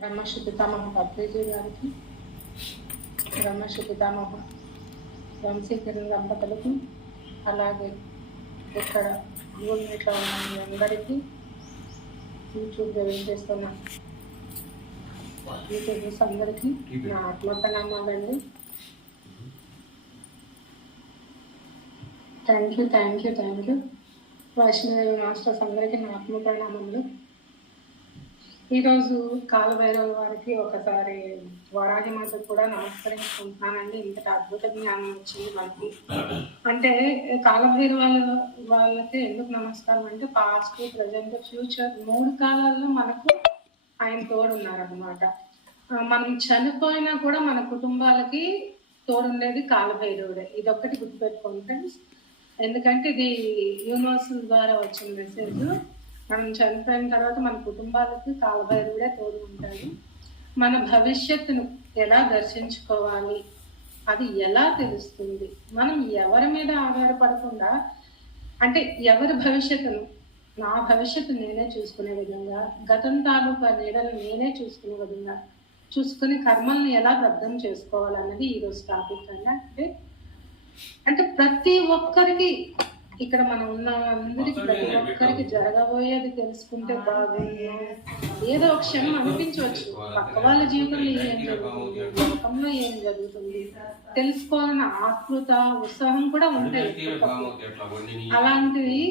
బ్రహ్మశ్రీ పితామహ పత్రిజీ గారికి, బ్రహ్మశ్రీ పితామహ వంశీకరణ దంపతులకు, అలాగే ఇక్కడ గూగుల్ మీట్లో ఉన్న మీ అందరికీ, యూట్యూబ్లో ఏం చేస్తున్న యూట్యూబర్స్ అందరికీ నా ఆత్మప్రణామాలండి. థ్యాంక్ యూ వైష్ణవి మాస్టర్స్ అందరికీ నా ఆత్మప్రణామములు. ఈరోజు కాలభైరవ వారికి ఒకసారి వరాహి మాతకు కూడా నమస్కరించుకుంటున్నానండి. ఇంతటి అద్భుత జ్ఞానం వచ్చింది మనకి. అంటే కాలభైరవ వాళ్ళకి ఎందుకు నమస్కారం అంటే పాస్ట్, ప్రజెంట్, ఫ్యూచర్ 3 కాలాల్లో మనకు ఆయన తోడున్నారనమాట. మనం చనిపోయినా కూడా మన కుటుంబాలకి తోడుండేది కాలభైరవుడే. ఇదొక్కటి గుర్తుపెట్టుకోండి ఫ్రెండ్స్. ఎందుకంటే ఇది యూనివర్సల్ ద్వారా వచ్చిన మెసేజ్. మనం చనిపోయిన తర్వాత మన కుటుంబాలకు కాలభైరవుడే తోడు ఉంటాడు. మన భవిష్యత్తును ఎలా దర్శించుకోవాలి, అది ఎలా తెలుస్తుంది, మనం ఎవరి మీద ఆధారపడకుండా, అంటే ఎవరి భవిష్యత్తును, నా భవిష్యత్తు నేనే చూసుకునే విధంగా, గతం తాలూకా నీడలు నేనే చూసుకునే విధంగా చూసుకుని కర్మల్ని ఎలా అర్థం చేసుకోవాలన్నది ఈరోజు టాపిక్ అండి. అంటే ప్రతి ఒక్కరికి ఇక్కడ మనం ఉన్న అందరికి ప్రతి ఒక్కరికి జరగబోయేది తెలుసుకుంటే బాగుంది. ఏదో ఒక క్షణం అనిపించవచ్చు పక్క వాళ్ళ జీవితంలో ఏం జరుగుతుంది, లోకంలో ఏం జరుగుతుంది తెలుసుకోవాలన్న ఆతృత, ఉత్సాహం కూడా ఉంటాయి. అలాంటివి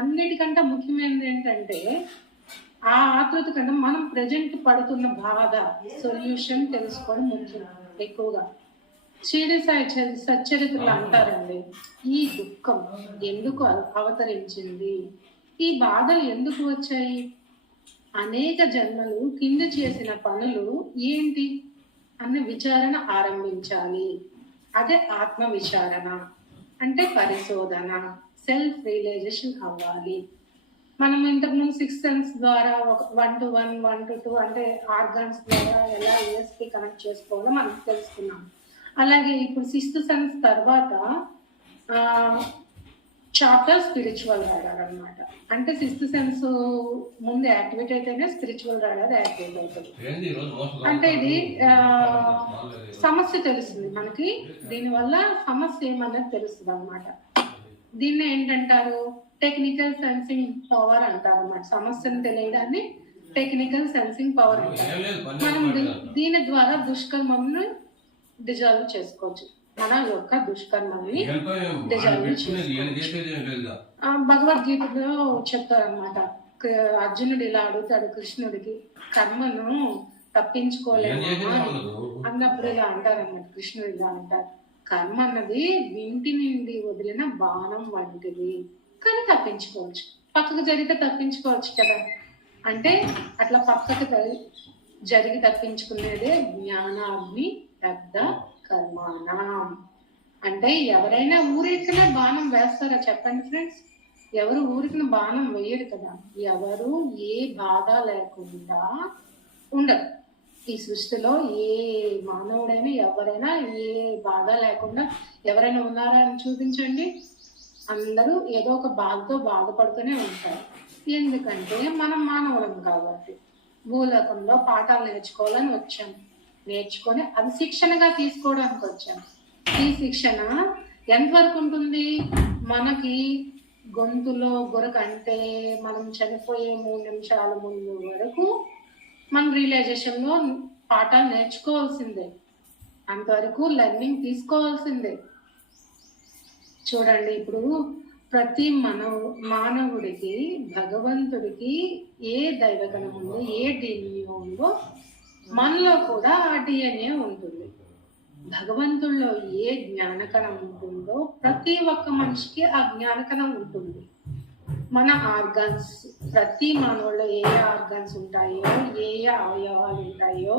అన్నిటికంటే ముఖ్యమైనది ఏంటంటే ఆ ఆతృత కన్నా మనం ప్రజెంట్ పడుతున్న బాధ సొల్యూషన్ తెలుసుకోవడం ముఖ్యం. ఎక్కువగా షిరిడి సాయి సచ్చరిత్రలు అంటారండి, ఈ దుఃఖం ఎందుకు అవతరించింది, ఈ బాధలు ఎందుకు వచ్చాయి, అనేక జన్మలు కింద చేసిన పనులు ఏంటి అన్న విచారణ ఆరంభించాలి. అదే ఆత్మ విచారణ అంటే పరిశోధన, సెల్ఫ్ రియలైజేషన్ అవ్వాలి. మనం ఇంతకుముందు 6 సెన్స్ ద్వారా 1 to 1, 1 to 2 అంటే ఆర్గాన్స్ ద్వారా ఎలా యూఎస్కి కనెక్ట్ చేసుకోవాలో మనం తెలుసుకున్నాం. అలాగే ఇప్పుడు 6th సెన్స్ తర్వాత చాప్టర్ స్పిరిచువల్ రాడార్ అనమాట. అంటే 6th సెన్స్ ముందు యాక్టివేట్ అయితేనే స్పిరిచువల్ రాడార్ యాక్టివేట్ అవుతుంది. అంటే ఇది సమస్య తెలుస్తుంది మనకి, దీనివల్ల సమస్య ఏమన్నది తెలుస్తుంది అనమాట. దీన్ని ఏంటంటారు, టెక్నికల్ సెన్సింగ్ పవర్ అంటారు అన్నమాట. సమస్యను తెలియడాన్ని టెక్నికల్ సెన్సింగ్ పవర్ అంటారు. మనం దీని ద్వారా దుష్కర్మను డిజాల్వ్ చేసుకోవచ్చు. మన యొక్క దుష్కర్మని డిజాల్వ్ చేసుకోవచ్చు. భగవద్గీతలో చెప్తారనమాట, అర్జునుడు ఇలా అడుగుతాడు కృష్ణుడికి, కర్మను తప్పించుకోలేము అన్నప్పుడు ఇలా అంటారన్నమాట. కృష్ణుడు ఇలా అంటారు, కర్మ అన్నది వింటి నుండి వదిలిన బాణం వంటిది, కానీ తప్పించుకోవచ్చు. పక్కకు జరిగితే తప్పించుకోవచ్చు కదా. అంటే అట్లా పక్కకు జరిగి తప్పించుకునేదే జ్ఞానాగ్ని పెద్ద కర్మాణం. అంటే ఎవరైనా ఊరికనే బాణం వేస్తారా చెప్పండి ఫ్రెండ్స్? ఎవరు ఊరికిన బాణం వేయరు కదా. ఎవరు ఏ బాధ లేకుండా ఉండదు. ఈ సృష్టిలో ఏ మానవుడైనా ఎవరైనా ఏ బాధ లేకుండా ఎవరైనా ఉన్నారా అని చూపించండి. అందరూ ఏదో ఒక బాధతో బాధపడుతూనే ఉంటారు. ఎందుకంటే మనం మానవులం కాబట్టి. భూలోకంలో పాఠాలు నేర్చుకోవాలని వచ్చాం, నేర్చుకొని అది శిక్షణగా తీసుకోవడానికి వచ్చాం. ఈ శిక్షణ ఎంతవరకు ఉంటుంది, మనకి గొంతులో గురకంటే మనం చనిపోయే 3 నిమిషాల ముందు వరకు మన రియలైజేషన్లో పాఠాలు నేర్చుకోవాల్సిందే. అంతవరకు లెర్నింగ్ తీసుకోవాల్సిందే. చూడండి, ఇప్పుడు ప్రతి మానవుడికి భగవంతుడికి ఏ దైవగణం ఉందో, ఏ డిఎన్ఏ ఉందో మనలో కూడా ఆ డిఎన్ఏ ఉంటుంది. భగవంతుల్లో ఏ జ్ఞానకణం ఉంటుందో ప్రతి ఒక్క మనిషికి ఆ జ్ఞానకణం ఉంటుంది. మన ఆర్గాన్స్, ప్రతి మానవుల్లో ఏ ఆర్గాన్స్ ఉంటాయో, ఏ అవయవాలు ఉంటాయో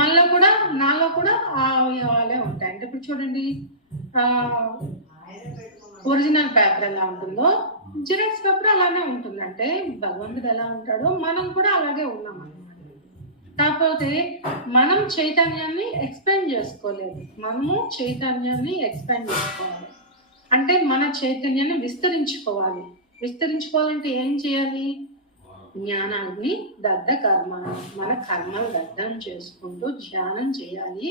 మనలో కూడా, నాలో కూడా ఆ అవయవాలే ఉంటాయి. అంటే ఇప్పుడు చూడండి, ఒరిజినల్ పేపర్ ఎలా ఉంటుందో జిరాక్స్ పేపర్ అలానే ఉంటుంది. అంటే భగవంతుడు ఎలా ఉంటాడో మనం కూడా అలాగే ఉన్నాం అన్నమాట. కాకపోతే మనం చైతన్యాన్ని ఎక్స్పాండ్ చేసుకోలేదు, మనము చైతన్యాన్ని ఎక్స్పాండ్ చేసుకోవాలి. అంటే మన చైతన్యాన్ని విస్తరించుకోవాలి. విస్తరించుకోవాలంటే ఏం చేయాలి, జ్ఞానాన్ని దగ్ధ కర్మాన్ని, మన కర్మలు దగ్ధం చేసుకుంటూ ధ్యానం చేయాలి,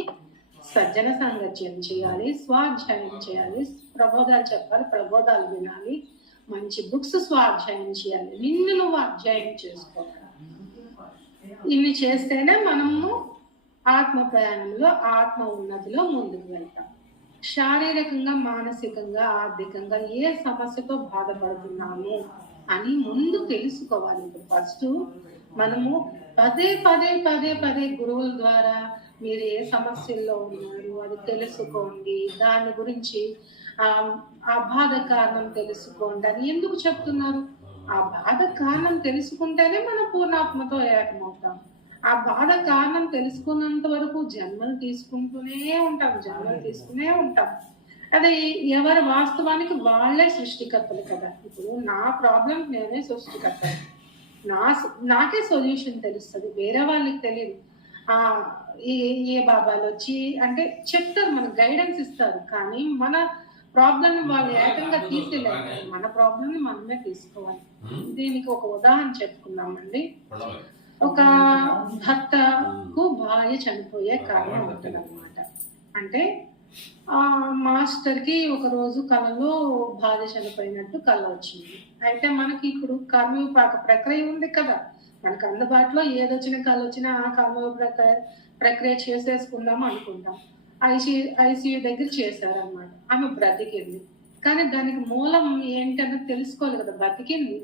సజ్జన సాంగత్యం చేయాలి, స్వాధ్యాయం చేయాలి, ప్రబోధాలు చెప్పాలి, ప్రబోధాలు వినాలి, మంచి బుక్స్ స్వాధ్యాయం చేయాలి, నిన్ను నువ్వు అధ్యాయం చేసుకోవాలి. ఇన్ని చేస్తేనే మనము ఆత్మ ప్రయాణంలో ఆత్మ ఉన్నతిలో ముందుకు వెళ్తాం. శారీరకంగా, మానసికంగా, ఆర్థికంగా ఏ సమస్యతో బాధపడుతున్నాము అని ముందు తెలుసుకోవాలి. ఇప్పుడు ఫస్ట్ మనము పదే పదే పదే పదే గురువుల ద్వారా మీరు ఏ సమస్యల్లో ఉన్నారు అది తెలుసుకోండి, దాని గురించి ఆ బాధ కారణం తెలుసుకోండి అని ఎందుకు చెప్తున్నారు? ఆ బాధ కారణం తెలుసుకుంటేనే మనం పూర్ణాత్మతో ఏకమవుతాం. ఆ బాధ కారణం తెలుసుకున్నంత వరకు జన్మలు తీసుకుంటూనే ఉంటాం. అది ఎవరు వాస్తవానికి వాళ్ళే సృష్టికర్తలు కదా. ఇప్పుడు నా ప్రాబ్లం నేనే సృష్టికర్తలు, నాకే సొల్యూషన్ తెలుస్తుంది, వేరే వాళ్ళకి తెలియదు. ఏ బాబాలు వచ్చి అంటే చెప్తారు, మనకు గైడెన్స్ ఇస్తారు, కానీ మన ప్రాబ్లం వాళ్ళు ఏకంగా తీసేయలేరు. మన ప్రాబ్లం ని మనమే తీసుకోవాలి. దీనికి ఒక ఉదాహరణ చెప్పుకుందామండి. ఒక భర్తకు భార్య చనిపోయే కారణం ఉంటుంది అనమాట. అంటే మాస్టర్ కి ఒక రోజు కళలో భార్య చనిపోయినట్టు కళ వచ్చింది. అయితే మనకి ఇప్పుడు కర్మవిపాక ప్రక్రియ ఉంది కదా, మనకు అందుబాటులో ఏదొచ్చిన కళ వచ్చినా ఆ ప్రక్రియ చేసేసుకుందాం అనుకుంటాం. ఐసీయూ దగ్గర చేశారనమాట. ఆమె బ్రతికింది, కానీ దానికి మూలం ఏంటన్నది తెలుసుకోవాలి కదా. బ్రతికింది,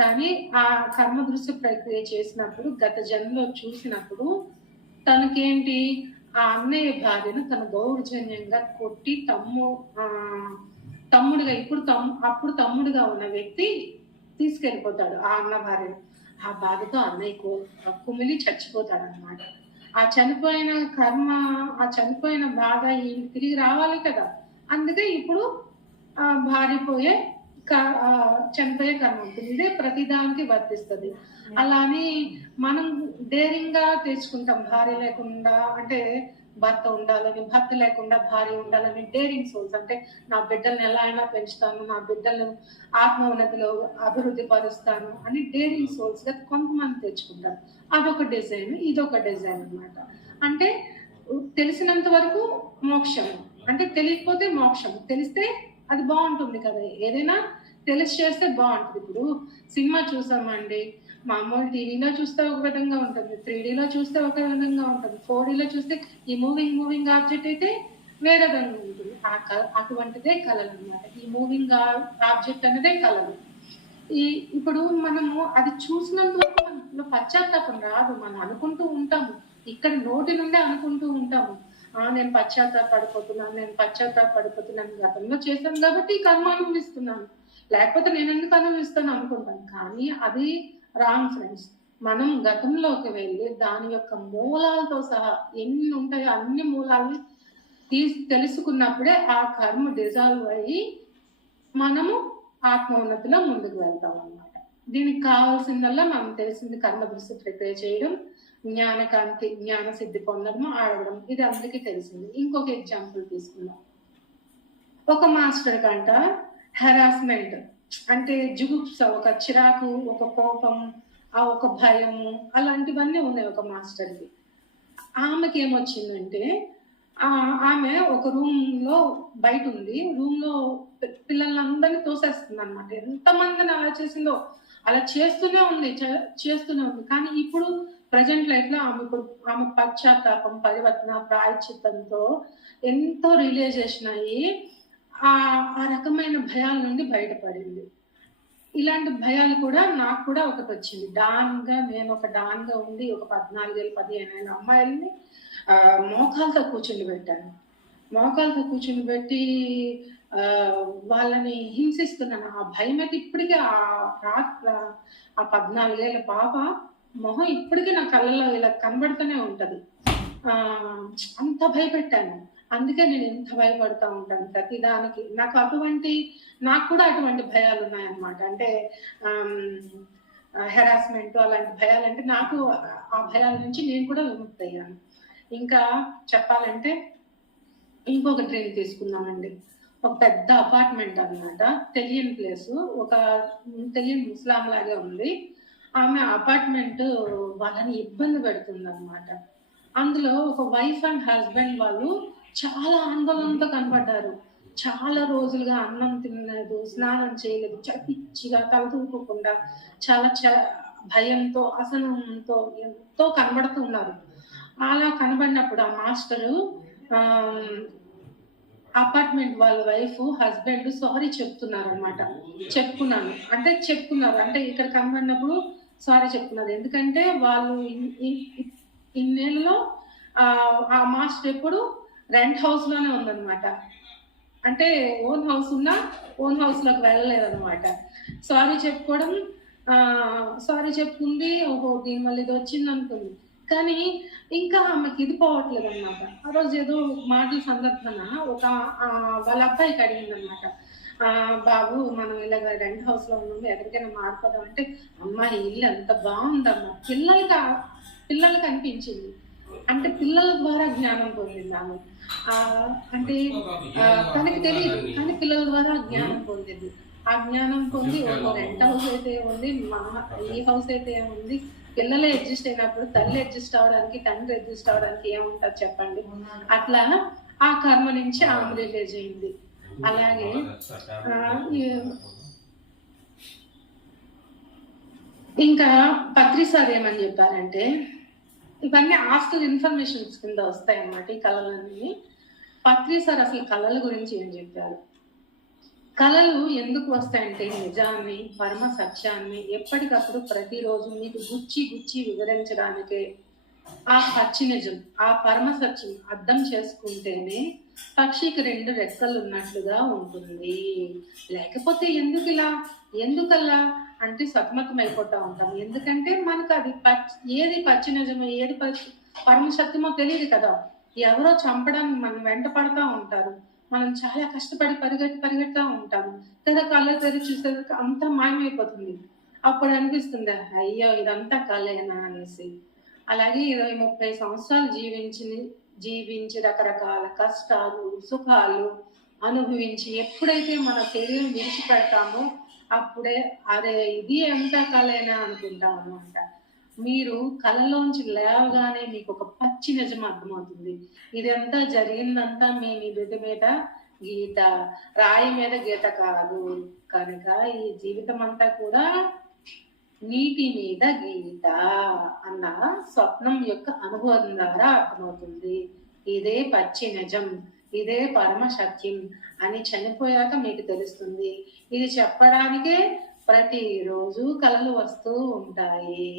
కానీ ఆ కర్మ దృశ్య ప్రక్రియ చేసినప్పుడు గత జన్మలో చూసినప్పుడు తనకేంటి, ఆ అన్నయ్య భార్యను తన దౌర్జన్యంగా కొట్టి తమ్ముడిగా అప్పుడు తమ్ముడిగా ఉన్న వ్యక్తి తీసుకెళ్ళిపోతాడు ఆ అన్న భార్యను. ఆ బాధతో అన్నయ్య కుమిలి చచ్చిపోతాడు అనమాట. ఆ చనిపోయిన కర్మ, ఆ చనిపోయిన బాధ తిరిగి రావాలి కదా. అందుకే ఇప్పుడు భార్య చనిపోయే కర్మ ఉంటుంది. ఇదే ప్రతిదానికి వర్తిస్తుంది. అలానే మనం డేరింగ్ గా తెచ్చుకుంటాం, భార్య లేకుండా అంటే భర్త ఉండాలని, భర్త లేకుండా భార్య ఉండాలని డేరింగ్ సోల్స్. అంటే నా బిడ్డల్ని ఎలా అయినా పెంచుతాను, నా బిడ్డలను ఆత్మోన్నతిలో అభివృద్ధి పరుస్తాను అని డేరింగ్ సోల్స్ గా కొంతమంది తెచ్చుకుంటారు. అదొక డిజైన్, ఇదొక డిజైన్ అన్నమాట. అంటే తెలిసినంత వరకు మోక్షం, అంటే తెలియకపోతే మోక్షం, తెలిస్తే అది బాగుంటుంది కదా. ఏదైనా తెలిసి చేస్తే బాగుంటుంది. ఇప్పుడు సినిమా చూసామండి, మామూలు టీవీలో చూస్తే ఒక విధంగా ఉంటుంది, 3Dలో చూస్తే ఒక విధంగా ఉంటుంది, 4Dలో చూస్తే ఈ మూవింగ్ ఆబ్జెక్ట్ అయితే వేరే విధంగా ఉంటుంది. అటువంటిదే కళలు అనమాట. ఈ మూవింగ్ ఆబ్జెక్ట్ అనేదే కళలు. ఇప్పుడు మనము అది చూసినంత వరకు మనలో పశ్చాత్తాపం రాదు. మనం అనుకుంటూ ఉంటాము, ఇక్కడ నోటి నుండే అనుకుంటూ ఉంటాము, నేను పశ్చాత్తాపడిపోతున్నాను, గతంలో చేశాను కాబట్టి ఈ కర్మ అనుభవిస్తున్నాను, లేకపోతే నేను ఎందుకు అనుభవిస్తాను అనుకుంటాను. కానీ అది రాంగ్ ఫ్రెండ్స్. మనం గతంలోకి వెళ్ళి దాని యొక్క మూలాలతో సహా ఎన్ని ఉంటాయో అన్ని మూలాలని తెలుసుకున్నప్పుడే ఆ కర్మ డిజాల్వ్ అయ్యి మనము ఆత్మోన్నతిలో ముందుకు వెళ్తాం అన్నమాట. దీనికి కావాల్సిందల్లా మనం తెలిసింది కర్మ దృష్టి ప్రిపేర్ చేయడం, జ్ఞానకాంతి, జ్ఞాన సిద్ధి పొందడం, ఆడవడం, ఇది అందరికీ తెలిసింది. ఇంకొక ఎగ్జాంపుల్ తీసుకుందాం. ఒక మాస్టర్ కంట హెరాస్మెంట్ అంటే జుగుప్స, ఒక చిరాకు, ఒక కోపం, ఒక భయము, అలాంటివన్నీ ఉన్నాయి ఒక మాస్టర్కి. ఆమెకి ఏమొచ్చిందంటే ఆమె ఒక రూమ్ లో బయట ఉంది, రూమ్ లో పిల్లలందరినీ తోసేస్తుంది అనమాట. ఎంతమందిని అలా చేసిందో అలా చేస్తూనే ఉంది. కానీ ఇప్పుడు ప్రజెంట్ లైఫ్ లో ఆమె పశ్చాత్తాపం, పరివర్తన, ప్రాయశ్చిత్తంతో ఎంతో రియలైజేషన్ అయ్యి ఆ రకమైన భయాల నుండి బయటపడింది. ఇలాంటి భయాలు కూడా నాకు కూడా ఒకటి వచ్చింది. నేను ఒక డాన్ గా ఉండి ఒక 14 ఏళ్ళు 15 ఏళ్ళ అమ్మాయిల్ని మోకాలతో కూర్చుని పెట్టి వాళ్ళని హింసిస్తున్నాను. ఆ భయం అయితే ఇప్పటికీ ఆ 14 ఏళ్ళ పాప మొహం ఇప్పటికీ నా కళ్ళలో ఇలా కనబడుతూనే ఉంటది. అంత భయపెట్టాను. అందుకే నేను ఎంత భయపడతా ఉంటాను ప్రతిదానికి. నాకు కూడా అటువంటి భయాలు ఉన్నాయన్నమాట. అంటే హెరాస్మెంట్ అలాంటి భయాలంటే నాకు ఆ భయాల నుంచి నేను కూడా విముక్తి అయ్యాను. ఇంకా చెప్పాలంటే ఇంకొక డ్రీమ్ తీసుకున్నామండి. ఒక పెద్ద అపార్ట్మెంట్ అన్నమాట, తెలియని ప్లేసు, ఒక తెలియని ముస్లాం లాగే ఉంది. ఆ ఆమె అపార్ట్మెంట్ వాళ్ళని ఇబ్బంది పెడుతుంది అనమాట. అందులో ఒక వైఫ్ అండ్ హస్బెండ్ వాళ్ళు చాలా ఆందోళనతో కనపడ్డారు. చాలా రోజులుగా అన్నం తినలేదు, స్నానం చేయలేదు, పిచ్చిగా తల తూకోకుండా చాలా భయంతో, అసహనంతో ఎంతో కనబడుతూ ఉన్నారు. అలా కనబడినప్పుడు ఆ మాస్టరు అపార్ట్మెంట్ వాళ్ళ వైఫ్ హస్బెండ్ సారీ చెప్తున్నారనమాట. చెప్పుకున్నారు. అంటే ఇక్కడ కనబడినప్పుడు సారీ చెప్తున్నారు. ఎందుకంటే వాళ్ళు ఇన్నేళ్ళలో ఆ మాస్టర్ ఎప్పుడు రెంట్ హౌస్ లోనే ఉందన్నమాట. అంటే ఓన్ హౌస్ ఉన్నా ఓన్ హౌస్ లోకి వెళ్ళలేదన్నమాట. సారీ చెప్పుకోవడం, సారీ చెప్పుకుంది. ఓహో, దీనివల్ల ఇది వచ్చింది అనుకుంది. కానీ ఇంకా ఆమెకి ఇది పోవట్లేదు అనమాట. ఆ రోజు ఏదో మాటల సందర్భన వాళ్ళ అబ్బాయికి అడిగిందనమాట, బాబు మనం ఇలాగ రెంట్ హౌస్ లో ఉన్నాము, ఎక్కడికైనా మారిపోదాం అంటే, అమ్మాయి ఇల్లు ఎంత బాగుందమ్మా, పిల్లలకి అనిపించింది. అంటే పిల్లల ద్వారా జ్ఞానం పొందింది ఆమె. అంటే తనకి తెలియదు, కానీ పిల్లల ద్వారా జ్ఞానం పొందింది. ఆ జ్ఞానం పొంది ఒక రెంట్ హౌస్ అయితే ఉంది, ఈ హౌస్ అయితే ఉంది. పిల్లలే అడ్జస్ట్ అయినప్పుడు తల్లి అడ్జస్ట్ అవడానికి, తండ్రి అడ్జస్ట్ అవడానికి ఏముంటుంది చెప్పండి. అట్లా ఆ కర్మ నుంచి ఆమె రిలీజ్ అయింది. అలాగే ఇంకా పత్రి సార్ ఏమని చెప్పారంటే, ఇవన్నీ ఆస్టల్ ఇన్ఫర్మేషన్స్ కింద వస్తాయి అన్నమాట ఈ కళలన్నీ. పత్రి సార్ అసలు కళల గురించి ఏం చెప్పారు? కళలు ఎందుకు వస్తాయంటే నిజాన్ని, పరమ సత్యాన్ని ఎప్పటికప్పుడు ప్రతిరోజు మీకు గుచ్చి వివరించడానికే. ఆ పచ్చి నిజం, ఆ పరమ సత్యం అర్థం చేసుకుంటేనే పక్షికి 2 రెక్కలు ఉన్నట్లుగా ఉంటుంది. లేకపోతే ఎందుకల్లా అంటే సతమతం అయిపోతా ఉంటాం. ఎందుకంటే మనకు అది ఏది పచ్చి నిజమో, ఏది పరమ సత్యమో తెలియదు కదా. ఎవరో చంపడానికి మనం వెంట పడతా ఉంటారు. మనం చాలా కష్టపడి పరిగెడతా ఉంటాము కదా. కళ్ళ తెరిచి చూసేసరికి అంతా మాయమైపోతుంది. అప్పుడు అనిపిస్తుంది, అయ్యో ఇదంతా కళేనా అనేసి. అలాగే 20-30 సంవత్సరాలు జీవించి రకరకాల కష్టాలు, సుఖాలు అనుభవించి ఎప్పుడైతే మన శరీరం విడిచిపెడతామో అప్పుడే అరే ఇది ఎంత కళేనా అనుకుంటాం అనమాట. మీరు కళలోంచి లేవగానే మీకు ఒక పచ్చి నిజం అర్థమవుతుంది. ఇదంతా జరిగిందంతా మీ నిధి మీద గీత, రాయి మీద గీత కాదు. కనుక ఈ జీవితం అంతా కూడా నీటి మీద గీత అన్న స్వప్నం యొక్క అనుభవం ద్వారా అర్థమవుతుంది. ఇదే పచ్చి నిజం, ఇదే పరమ సత్యం అని చనిపోయాక మీకు తెలుస్తుంది. ఇది చెప్పడానికే ప్రతిరోజు కళలు వస్తూ ఉంటాయి.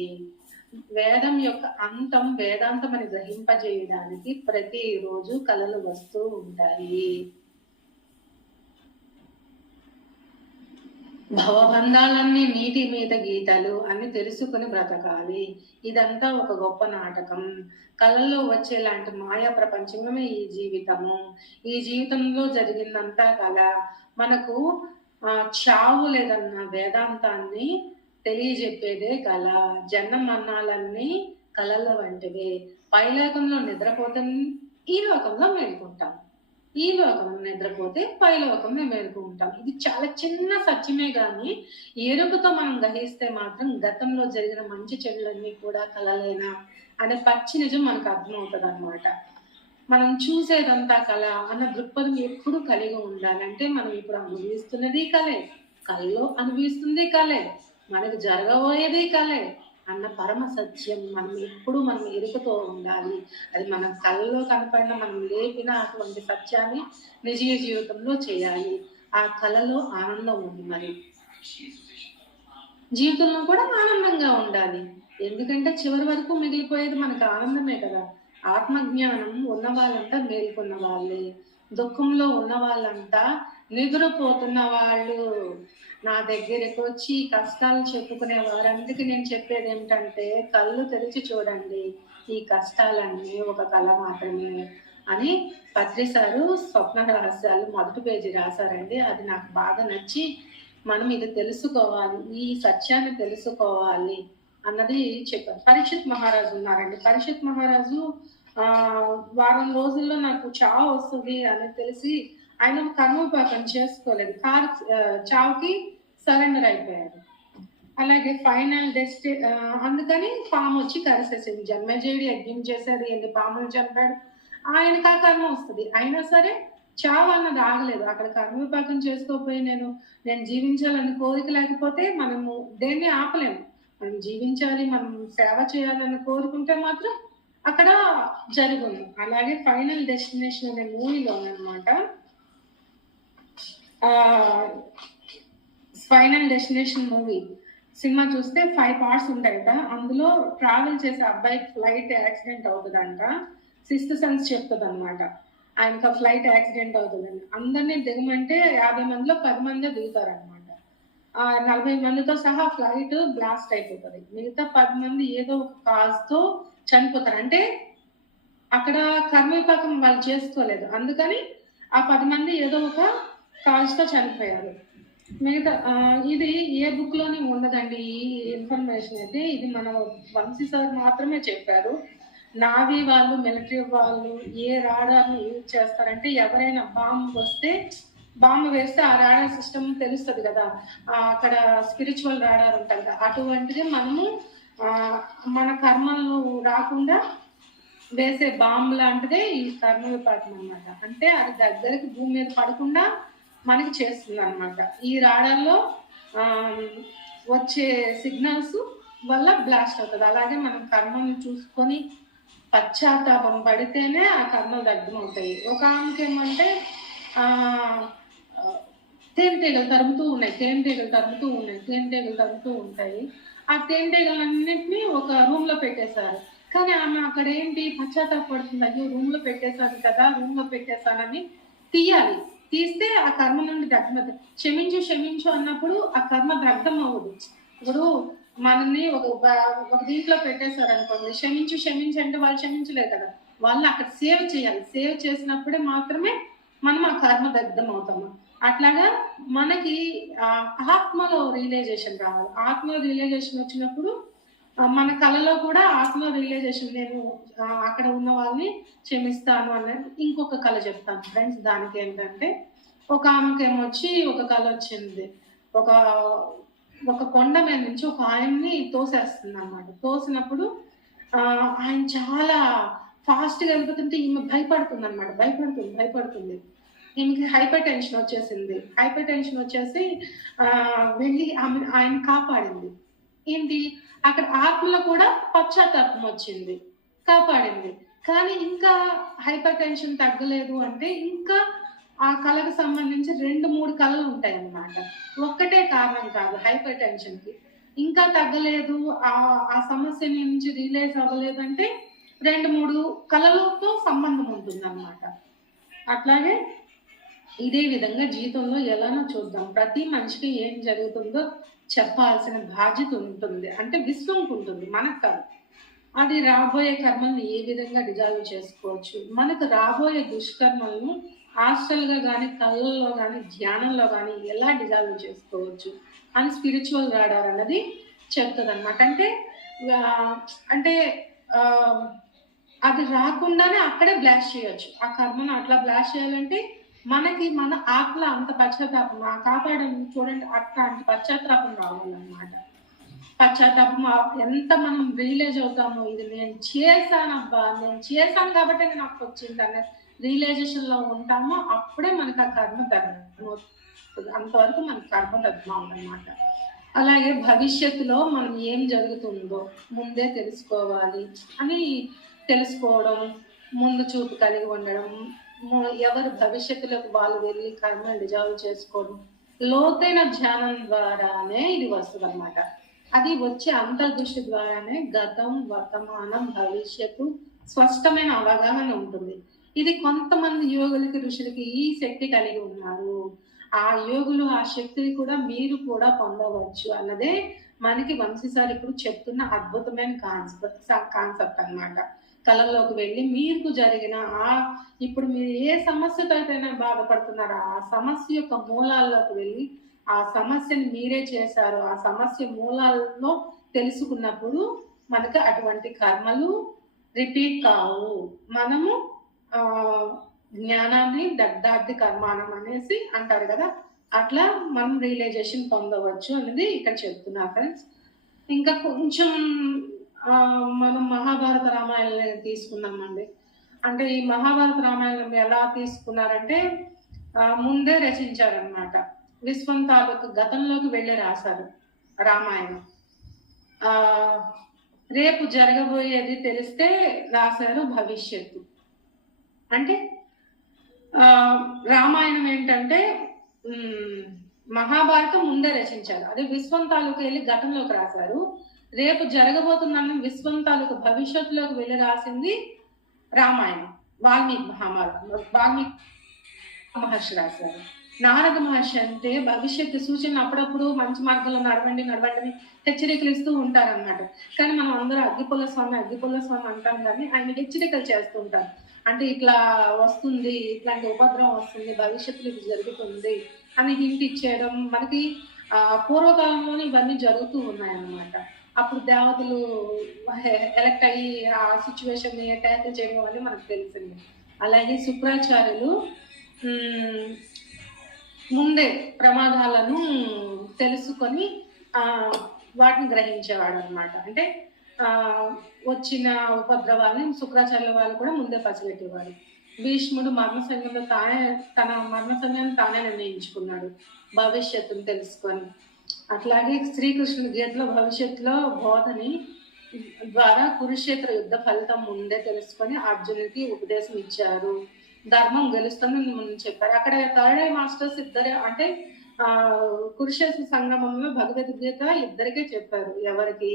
వేదం యొక్క అంతం వేదాంతం అని గ్రహింపజేయడానికి ప్రతిరోజు కళలు వస్తూ ఉంటాయి. భవబంధాలన్నీ నీటి మీద గీతలు అని తెలుసుకుని బ్రతకాలి. ఇదంతా ఒక గొప్ప నాటకం. కళల్లో వచ్చేలాంటి మాయా ప్రపంచమే ఈ జీవితము. ఈ జీవితంలో జరిగిందంతా కళ. మనకు చావు లేదన్న వేదాంతాన్ని తెలియజెప్పేదే కళ. జన్మ మరణాలన్నీ కళల వంటివే. పైలోకంలో నిద్రపోతే ఈ లోకంలో మేలుకుంటాం, ఈ లోకం నిద్రపోతే పైలోకంలో మేలుకుంటాం. ఇది చాలా చిన్న సత్యమే గాని ఎరుకతో మనం గ్రహిస్తే మాత్రం గతంలో జరిగిన మంచి చెడులన్నీ కూడా కళలేనా అనే పచ్చి నిజం మనకు అర్థమవుతుంది అనమాట. మనం చూసేదంతా కళ అన్న దృక్పథం ఎప్పుడు కలిగి ఉండాలి. అంటే మనం ఇప్పుడు అనుభవిస్తున్నది కళే, కళలో అనుభవిస్తుంది కళే, మనకు జరగబోయేది కళే అన్న పరమ సత్యం మనం ఎరుకతో ఉండాలి. అది మన కళ్ళలో కనపడిన, మనం లేపిన అటువంటి సత్యాన్ని నిజ జీవితంలో చేయాలి. ఆ కళలో ఆనందం ఉంది. మరి జీవితంలో కూడా ఆనందంగా ఉండాలి. ఎందుకంటే చివరి వరకు మిగిలిపోయేది మనకు ఆనందమే కదా. ఆత్మజ్ఞానం ఉన్న వాళ్ళంతా మేల్కొన్న వాళ్ళే, దుఃఖంలో ఉన్న వాళ్ళంతా నిద్రపోతున్న వాళ్ళు. నా దగ్గరకు వచ్చి కష్టాలు చెప్పుకునేవారు. అందుకే నేను చెప్పేది ఏమిటంటే కళ్ళు తెరిచి చూడండి, ఈ కష్టాలన్నీ ఒక కళ మాత్రమే అని పత్రి సారు స్వప్న రహస్యాలు 1వ పేజీ రాశారండి. అది నాకు బాగా నచ్చి మనం ఇది తెలుసుకోవాలి, ఈ సత్యాన్ని తెలుసుకోవాలి అన్నది చెప్పారు. పరీక్షిత్ మహారాజు ఉన్నారండి. పరీక్షిత్ మహారాజు వారం రోజుల్లో నాకు చావు వస్తుంది అని తెలిసి ఆయన కర్మోపాకం చేసుకోలేదు. చావుకి సరెండర్ అయిపోయారు. అలాగే ఫైనల్ అందుకని పాము వచ్చి కరిసేసింది. జన్మజయుడు యజ్ఞం చేశాడు, ఎన్ని పాములు చంపాడు, ఆయనకు ఆ కర్మ వస్తుంది. అయినా సరే చావు అన్నది ఆగలేదు. అక్కడ కర్మ విపాకం చేసుకోపోయి నేను జీవించాలని కోరిక లేకపోతే మనము దేన్ని ఆపలేము. మనం జీవించాలి, మనం సేవ చేయాలని కోరుకుంటే మాత్రం అక్కడ జరుగును. అలాగే ఫైనల్ డెస్టినేషన్ అనే మూవీలో అనమాట, ఫైనల్ డెస్టినేషన్ మూవీ సినిమా చూస్తే 5 పార్ట్స్ ఉంటాయట. అందులో ట్రావెల్ చేసే అబ్బాయికి ఫ్లైట్ యాక్సిడెంట్ అవుతుందంట. 6th సెన్స్ చెప్తుంది అనమాట, ఆయనకు ఫ్లైట్ యాక్సిడెంట్ అవుతుందని. అందరినీ దిగమంటే 50 మందిలో 10 మందే దిగుతారనమాట. 40 మందితో సహా ఫ్లైట్ బ్లాస్ట్ అయిపోతుంది. మిగతా 10 మంది ఏదో ఒక కాజ్తో చనిపోతారు. అంటే అక్కడ కర్మవిపాకం వాళ్ళు చేసుకోలేదు, అందుకని ఆ 10 మంది ఏదో ఒక కాజ్తో చనిపోయారు. మిగతా ఇది ఏ బుక్ లోని ఉండదండి ఈ ఇన్ఫర్మేషన్ అయితే. ఇది మన వంశీ సార్ మాత్రమే చెప్పారు. నావీ వాళ్ళు, మిలిటరీ వాళ్ళు ఏ రాడార్ని యూజ్ చేస్తారంటే, ఎవరైనా బాంబు వేస్తే ఆ రాడార్ సిస్టమ్ తెలుస్తుంది కదా, అక్కడ స్పిరిచువల్ రాడార్ ఉంటుంది కదా, అటువంటిది మనము మన కర్మలు రాకుండా వేసే బాంబు లాంటిదే ఈ కర్మ విపాకం అనమాట. అంటే అది దగ్గరికి భూమి మీద పడకుండా మనకి చేస్తుంది అనమాట. ఈ రాడార్లో వచ్చే సిగ్నల్స్ వల్ల బ్లాస్ట్ అవుతుంది. అలాగే మనం కర్మను చూసుకొని పశ్చాత్తాపం పడితేనే ఆ కర్మలు దగ్ధమవుతాయి. ఒక ఆమెకి ఏమంటే తేనెటీగలు తరుముతూ ఉంటాయి. ఆ తేనెటీగలన్నింటినీ ఒక రూమ్ లో పెట్టేశారు. కానీ ఆమె అక్కడ ఏంటి పశ్చాత్తాపడుతుంది, అయ్యో రూమ్ లో పెట్టేశాను కదా, రూమ్ లో పెట్టేశానని తీయాలి. తీస్తే ఆ కర్మ నుండి దగ్ధం. క్షమించు అన్నప్పుడు ఆ కర్మ దగ్ధం అవ్వదు. ఇప్పుడు మనల్ని ఒక దీంట్లో పెట్టేశారు అనుకోండి, క్షమించు అంటే వాళ్ళు క్షమించలేదు కదా, వాళ్ళు అక్కడ సేవ్ చేయాలి. సేవ్ చేసినప్పుడే మాత్రమే మనం ఆ కర్మ దగ్ధం అవుతాము. అట్లాగా మనకి ఆత్మలో రియలైజేషన్ రావాలి. ఆత్మలో రియలైజేషన్ వచ్చినప్పుడు మన కళలో కూడా ఆత్మ రియలైజేషన్, నేను అక్కడ ఉన్న వాళ్ళని క్షమిస్తాను అన్నది ఇంకొక కళ చెప్తాను ఫ్రెండ్స్. దానికి ఏంటంటే, ఒక ఆమెకి ఏమొచ్చి ఒక కళ వచ్చింది, ఒక కొండ మీద నుంచి ఒక ఆయన్ని తోసేస్తుంది అనమాట. తోసినప్పుడు ఆయన చాలా ఫాస్ట్గా వెళ్ళిపోతుంటే ఈమె భయపడుతుంది అనమాట. భయపడుతుంది. ఈమెకి హైపర్ టెన్షన్ వచ్చేసి వెళ్ళి ఆయన కాపాడింది. ఏంటి, అక్కడ ఆత్మలో కూడా పశ్చాత్తాపం వచ్చింది, కాపాడింది. కానీ ఇంకా హైపర్ టెన్షన్ తగ్గలేదు అంటే ఇంకా ఆ కళకు సంబంధించి 2-3 కళలు ఉంటాయి అన్నమాట. ఒక్కటే కారణం కాదు హైపర్ టెన్షన్ కి. ఇంకా తగ్గలేదు, ఆ సమస్య నుంచి రియలైజ్ అవ్వలేదు అంటే 2-3 కళలతో సంబంధం ఉంటుంది అన్నమాట. అట్లాగే ఇదే విధంగా జీవితంలో ఎలానో చూద్దాం. ప్రతి మనిషికి ఏం జరుగుతుందో చెప్పాల్సిన బాధ్యత ఉంటుంది. అంటే విశ్వంకు ఉంటుంది, మనకు కాదు. అది రాబోయే కర్మల్ని ఏ విధంగా డిజాల్వ్ చేసుకోవచ్చు, మనకు రాబోయే దుష్కర్మలను హాస్టల్గా కానీ, కళ్ళల్లో కానీ, ధ్యానంలో కానీ ఎలా డిజాల్వ్ చేసుకోవచ్చు అని స్పిరిచువల్ రాడార్ అన్నది చెప్తుంది అనమాట. అంటే అది రాకుండానే అక్కడే బ్లాస్ట్ చేయొచ్చు. ఆ కర్మను అట్లా బ్లాస్ట్ చేయాలంటే మనకి మన ఆత్మ అంత పశ్చాత్తాపం కాపాడడం చూడండి, అట్లాంటి పశ్చాత్తాపం రావాలన్నమాట. పశ్చాత్తాపం ఎంత మనం రియలైజ్ అవుతామో, ఇది నేను చేశాను కాబట్టి నాకు వచ్చింది అనే రియలైజేషన్ లో ఉంటామో అప్పుడే మనకు ఆ కర్మ దగ్ధం. అంతవరకు మనకు కర్మ దగ్ధం అన్నమాట. అలాగే భవిష్యత్తులో మనం ఏం జరుగుతుందో ముందే తెలుసుకోవాలి అని తెలుసుకోవడం, ముందు చూపు కలిగి ఉండడం, ఎవరు భవిష్యత్తులోకి వాళ్ళు వెళ్ళి కర్మను డిజాల్వ్ చేసుకోవడం, లోతైన ధ్యానం ద్వారానే ఇది వస్తుంది అనమాట. అది వచ్చే అంతర్దృష్టి ద్వారానే గతం, వర్తమానం, భవిష్యత్తు స్పష్టమైన అవగాహన ఉంటుంది. ఇది కొంతమంది యోగులకి, ఋషులకి ఈ శక్తి కలిగి ఉన్నారు. ఆ యోగులు ఆ శక్తిని కూడా మీరు కూడా పొందవచ్చు అన్నదే మనకి వంశీసారి ఇప్పుడు చెప్తున్న అద్భుతమైన కాన్సెప్ట్ అన్నమాట. కళల్లోకి వెళ్ళి మీకు జరిగిన ఇప్పుడు మీరు ఏ సమస్యతో అయితే బాధపడుతున్నారో ఆ సమస్య యొక్క మూలాల్లోకి వెళ్ళి ఆ సమస్యని మీరే చేశారు, ఆ సమస్య మూలాల్లో తెలుసుకున్నప్పుడు మనకు అటువంటి కర్మలు రిపీట్ కావు. మనము జ్ఞానాన్ని దగ్ధార్థి కర్మానం అనేసి అంటారు కదా, అట్లా మనం రియలైజేషన్ పొందవచ్చు అనేది ఇక్కడ చెప్తున్నా ఫ్రెండ్స్. ఇంకా కొంచెం మనం మహాభారత రామాయణాన్ని తీసుకుందామండి. అంటే ఈ మహాభారత రామాయణం ఎలా తీసుకున్నారంటే ముందే రచించారనమాట. విశ్వం తాలూకు గతంలోకి వెళ్ళి రాశారు రామాయణం. రేపు జరగబోయేది తెలిస్తే రాశారు భవిష్యత్తు. అంటే రామాయణం ఏంటంటే మహాభారతం ముందే రచించారు, అదే విశ్వం తాలూకు వెళ్ళి గతంలోకి రాశారు. రేపు జరగబోతున్న విశ్వం తాలూకు భవిష్యత్తులోకి వెళ్ళి రాసింది రామాయణం. వాల్మీకి మహర్షి రాశారు. నారద మహర్షి అంటే భవిష్యత్తు సూచన అప్పుడప్పుడు మంచి మార్గంలో నడవండి నడవండి హెచ్చరికలు ఇస్తూ ఉంటారన్నమాట. కానీ మనం అందరూ అగ్గిపుల్ల స్వామి అంటాం, కానీ ఆయన హెచ్చరికలు చేస్తూ ఉంటారు. అంటే ఇట్లా వస్తుంది, ఇట్లాంటి ఉపద్రవం వస్తుంది, భవిష్యత్తులో ఇది జరుగుతుంది అని హింట్ ఇచ్చేయడం మనకి పూర్వకాలంలోనే ఇవన్నీ జరుగుతూ ఉన్నాయన్నమాట. అప్పుడు దేవతలు ఎలక్ట్ అయ్యి ఆ సిచ్యువేషన్ ట్యాకిల్ చేయడం అని మనకు తెలిసింది. అలాగే శుక్రాచార్యులు ముందే ప్రమాదాలను తెలుసుకొని వాటిని గ్రహించేవాడు అనమాట. అంటే వచ్చిన ఉపద్రవాన్ని శుక్రాచార్యుల వాళ్ళు కూడా ముందే పసిగట్టేవాడు. భీష్ముడు మరణ సమయంలో తన మరణ సమయాన్ని తానే నిర్ణయించుకున్నాడు భవిష్యత్తును తెలుసుకొని. అట్లాగే శ్రీకృష్ణుడు గీతలో భవిష్యత్తులో బోధని ద్వారా కురుక్షేత్ర యుద్ధ ఫలితం ముందే తెలుసుకొని అర్జునుడికి ఉపదేశం ఇచ్చారు. ధర్మం గెలుస్తుందని ముందు చెప్పారు. అక్కడ థర్డ్ ఐ మాస్టర్స్ ఇద్దరే, అంటే కురుక్షేత్ర సంగమంలో భగవద్గీత ఇద్దరికే చెప్పారు. ఎవరికి?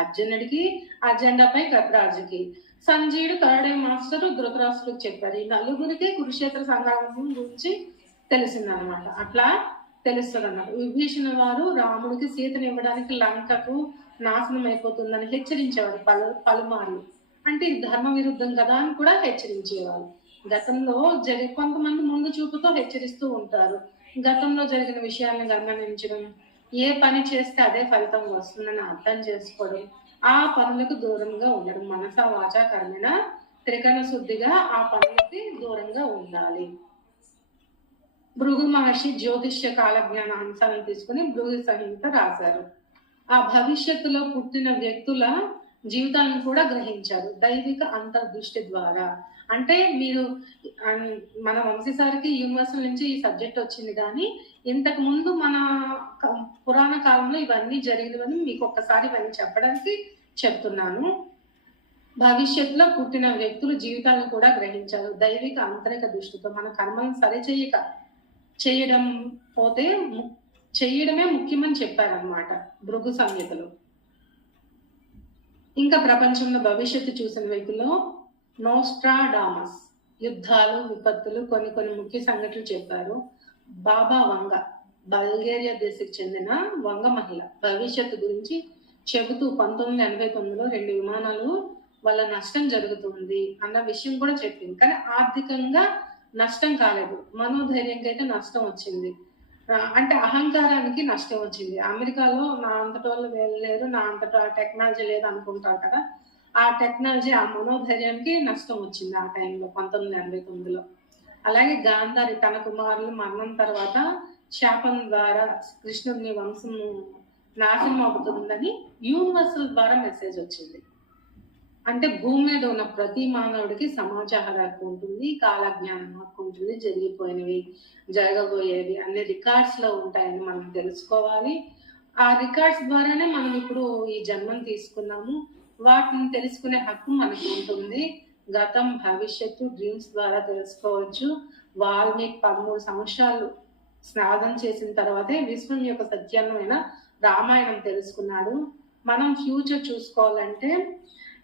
అర్జునుడికి, అజెండాపై గద్రాజుకి. సంజీవుడు థర్డ్ ఐ మాస్టర్ ధృతరాష్ట్రుడికి చెప్పారు. ఈ నలుగురికి కురుక్షేత్ర సంగ్రామం గురించి తెలిసిందనమాట. అట్లా తెలుస్తుంది అన్నమాట. విభీషణ వారు రాముడికి సీతను ఇవ్వడానికి లంకకు నాశనం అయిపోతుందని హెచ్చరించేవారు పలుమార్లు. అంటే ఇది ధర్మ విరుద్ధం కదా అని కూడా హెచ్చరించేవారు. గతంలో కొంతమంది ముందు చూపుతో హెచ్చరిస్తూ ఉంటారు. గతంలో జరిగిన విషయాలను గమనించడం, ఏ పని చేస్తే అదే ఫలితం వస్తుందని అర్థం చేసుకోవడం, ఆ పనులకు దూరంగా ఉండడం, మనస వాచా కర్మేణ త్రికరణ శుద్ధిగా ఆ పనులకి దూరంగా ఉండాలి. భృగు మహర్షి జ్యోతిష్య కాలజ్ఞాన అంశాలను తీసుకుని భృగు సంహిత రాశారు. ఆ భవిష్యత్తులో పుట్టిన వ్యక్తుల జీవితాలను కూడా గ్రహించారు దైవిక అంతర్దృష్టి ద్వారా. అంటే మీరు మన వంశీసారికి యూనివర్సిటీ నుంచి ఈ సబ్జెక్ట్ వచ్చింది, కానీ ఇంతకు ముందు మన పురాణ కాలంలో ఇవన్నీ జరిగినవని మీకు ఒక్కసారి ఇవన్నీ చెప్పడానికి చెప్తున్నాను. భవిష్యత్తులో పుట్టిన వ్యక్తులు జీవితాలను కూడా గ్రహించారు దైవిక అంతరిక దృష్టితో. మన కర్మలను చేయడమే ముఖ్యమని చెప్పారనమాట భృగు సంహితలో. ఇంకా ప్రపంచంలో భవిష్యత్తు చూసిన వ్యక్తుల్లో నోస్ట్రాడామస్ యుద్ధాలు, విపత్తులు, కొన్ని ముఖ్య సంఘటనలు చెప్పారు. బాబా వంగ, బల్గేరియా దేశకు చెందిన వంగ మహిళ భవిష్యత్తు గురించి చెబుతూ 1989లో 2 విమానాలు వల్ల నష్టం జరుగుతుంది అన్న విషయం కూడా చెప్పింది. కానీ ఆర్థికంగా నష్టం కాలేదు, మనోధైర్యంకి అయితే నష్టం వచ్చింది. అంటే అహంకారానికి నష్టం వచ్చింది. అమెరికాలో నా అంతటి వాళ్ళు వెళ్ళలేరు, నా అంతటా టెక్నాలజీ లేదు అనుకుంటారు కదా, ఆ టెక్నాలజీ, ఆ మనోధైర్యానికి నష్టం వచ్చింది ఆ టైంలో 1989లో. అలాగే గాంధారి తన కుమారులు మరణం తర్వాత శాపం ద్వారా కృష్ణుడిని వంశం నాశనం అవుతుందని యూనివర్సల్ ద్వారా మెసేజ్ వచ్చింది. అంటే భూమి మీద ఉన్న ప్రతి మానవుడికి సమాచార హక్కు ఉంటుంది, కాలజ్ఞానం హక్కు ఉంటుంది, జరిగిపోయినవి జరగబోయేవి అన్ని రికార్డ్స్ లో ఉంటాయని మనం తెలుసుకోవాలి. ఆ రికార్డ్స్ ద్వారానే మనం ఇప్పుడు ఈ జన్మను తీసుకున్నాము, వాటిని తెలుసుకునే హక్కు మనకు ఉంటుంది. గతం, భవిష్యత్తు డ్రీమ్స్ ద్వారా తెలుసుకోవచ్చు. వాల్మీకి 13 సంవత్సరాలు స్నానం చేసిన తర్వాతే విశ్వం యొక్క సత్యాన్నమైన రామాయణం తెలుసుకున్నాడు. మనం ఫ్యూచర్ చూసుకోవాలంటే,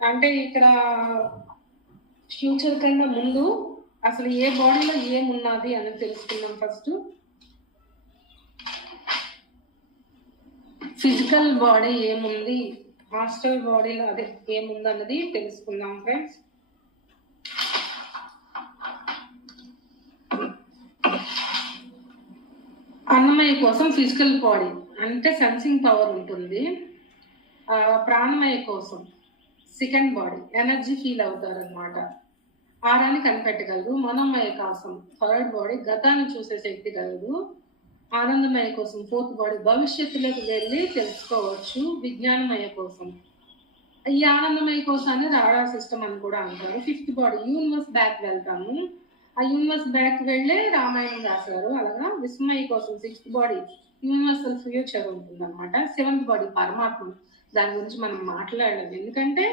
అంటే ఇక్కడ ఫ్యూచర్ కన్నా ముందు అసలు ఏ బాడీలో ఏమున్నది అని తెలుసుకుందాం. ఫస్ట్ ఫిజికల్ బాడీ ఏముంది, హాస్టల్ బాడీలో అదే ఏముంది అన్నది తెలుసుకుందాం ఫ్రెండ్స్. అన్నమయ్య కోసం ఫిజికల్ బాడీ అంటే సెన్సింగ్ పవర్ ఉంటుంది. ప్రాణమయ్య కోసం సెకండ్ బాడీ ఎనర్జీ ఫీల్ అవుతారు అనమాట, ఆరాన్ని కనిపెట్టగలరు. మనోమయ కోసం థర్డ్ బాడీ గతాన్ని చూసే శక్తి కలదు. ఆనందమయ కోసం 4th బాడీ భవిష్యత్తులోకి వెళ్ళి తెలుసుకోవచ్చు. విజ్ఞానమయ కోసం ఈ ఆనందమయ కోశాన్ని రాడార్ సిస్టమ్ అని కూడా అంటారు. 5th బాడీ యూనివర్స్ బ్యాక్ వెళ్తాము. ఆ యూనివర్స్ బ్యాక్ వెళ్ళే రామాయణం రాశారు. అలాగా విస్మయ కోసం 6th బాడీ యూనివర్సల్ ఫ్యూచర్ ఉంటుంది అనమాట. 7th బాడీ పరమాత్మ, దాని గురించి మనం మాట్లాడలేదు. ఎందుకంటే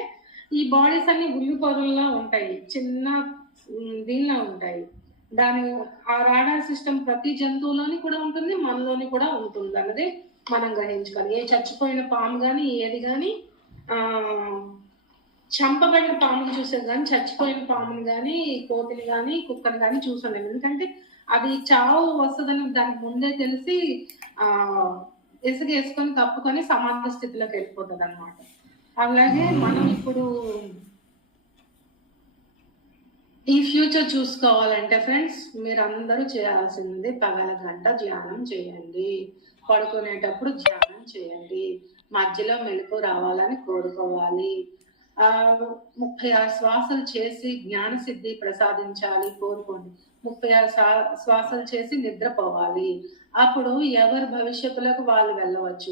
ఈ బాడీస్ అన్ని ఉల్లి పొరల్లో ఉంటాయి, చిన్న దీనిలో ఉంటాయి. దాని ఆ రాడార్ సిస్టమ్ ప్రతి జంతువులోని కూడా ఉంటుంది, మనలోని కూడా ఉంటుంది అన్నది మనం గ్రహించుకోవాలి. ఏ చచ్చిపోయిన పాము కానీ ఏది కానీ చంపబడిన పాముని చూసేది కానీ చచ్చిపోయిన పాముని కానీ కోతిని కానీ కుక్కని కానీ చూసాను. ఎందుకంటే అది చావు వస్తుందని దానికి ముందే తెలిసి ఇసుక వేసుకొని కప్పుకొని సమాధి స్థితిలోకి వెళ్ళిపోతుంది అనమాట. అలాగే మనం ఇప్పుడు ఈ ఫ్యూచర్ చూసుకోవాలంటే ఫ్రెండ్స్, మీరు అందరూ చేయాల్సింది పగల గంట ధ్యానం చేయండి, పడుకునేటప్పుడు ధ్యానం చేయండి, మధ్యలో మెలకు రావాలని కోరుకోవాలి. 36 శ్వాసలు చేసి జ్ఞాన సిద్ధి ప్రసాదించాలి కోరుకోండి. 36 శ్వాసలు చేసి నిద్రపోవాలి. అప్పుడు ఎవరి భవిష్యత్తులకు వాళ్ళు వెళ్ళవచ్చు.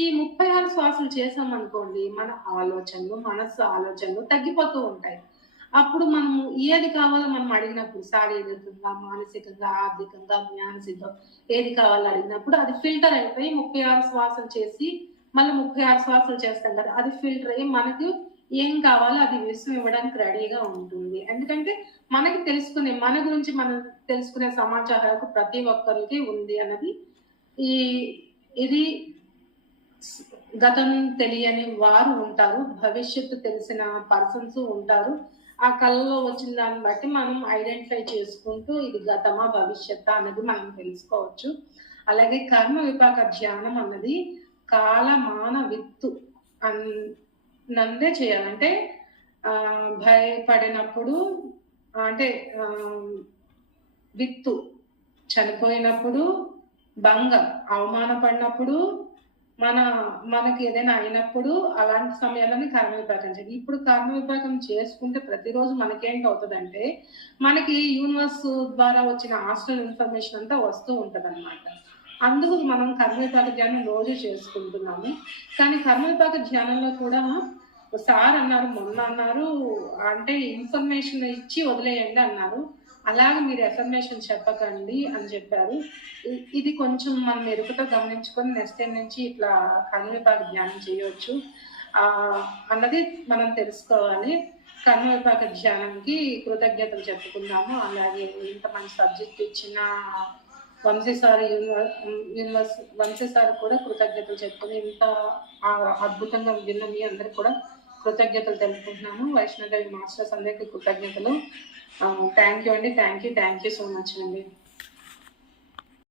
ఈ 36 శ్వాసలు చేసామనుకోండి, మన ఆలోచనలు, మనస్సు ఆలోచనలు తగ్గిపోతూ ఉంటాయి. అప్పుడు మనము ఏది కావాలో మనం అడిగినప్పుడు, శారీరకంగా, మానసికంగా, ఆర్థికంగా, జ్ఞానసిద్ధం ఏది కావాలో అడిగినప్పుడు అది ఫిల్టర్ అయిపోయి 36 శ్వాసలు చేసి మళ్ళీ 36 శ్వాసలు చేస్తాం కదా, అది ఫిల్టర్ అయ్యి మనకు ఏం కావాలో అది విశ్వం ఇవ్వడానికి రెడీగా ఉంటుంది. ఎందుకంటే మనకి తెలుసుకునే, మన గురించి మనం తెలుసుకునే సమాచారాలకు ప్రతి ఒక్కరికి ఉంది అన్నది. ఇది గతం తెలియని వారు ఉంటారు, భవిష్యత్తు తెలిసిన పర్సన్స్ ఉంటారు. ఆ కళలో వచ్చిన దాన్ని బట్టి మనం ఐడెంటిఫై చేసుకుంటూ ఇది గతమా భవిష్యత్తు అనేది మనం తెలుసుకోవచ్చు. అలాగే కర్మ విపాక ధ్యానం అన్నది కాలమాన విత్తు నందే చేయాలంటే భయపడినప్పుడు, అంటే విత్తు చనిపోయినప్పుడు, భంగం అవమానపడినప్పుడు, మనకి ఏదైనా అయినప్పుడు అలాంటి సమయాలని కర్మ విపాకం చేయాలి. ఇప్పుడు కర్మ విపాకం చేసుకుంటే ప్రతిరోజు మనకేంటి అవుతుందంటే, మనకి యూనివర్స్ ద్వారా వచ్చిన హాస్టల్ ఇన్ఫర్మేషన్ అంతా వస్తూ ఉంటది అనమాట. అందుకు మనం కర్మ విపాక ధ్యానం రోజు చేసుకుంటున్నాము. కానీ కర్మ విపాక ధ్యానంలో కూడా సార్ అన్నారు, మొన్న అన్నారు, అంటే ఇన్ఫర్మేషన్ ఇచ్చి వదిలేయండి అన్నారు. అలాగే మీరు ఎఫర్మేషన్ చెప్పకండి అని చెప్పారు. ఇది కొంచెం మనం ఎరుకతో గమనించుకొని నెక్స్ట్ టైం నుంచి ఇట్లా కర్మ విపాక ధ్యానం చేయవచ్చు అన్నది మనం తెలుసుకోవాలి. కర్మ విపాక ధ్యానంకి కృతజ్ఞతలు చెప్పుకుందాము. అలాగే ఇంత మంచి సబ్జెక్ట్ ఇచ్చిన వంశీ సార్ కూడా కృతజ్ఞతలు చెప్పుకుని ఇంత అద్భుతంగా విన్న మీ అందరికి కూడా కృతజ్ఞతలు తెలుపుకుంటున్నాను. వైష్ణోదేవి మాస్టర్స్ అందరికీ కృతజ్ఞతలు. థ్యాంక్ యూ అండి. థ్యాంక్ యూ సో మచ్ అండి.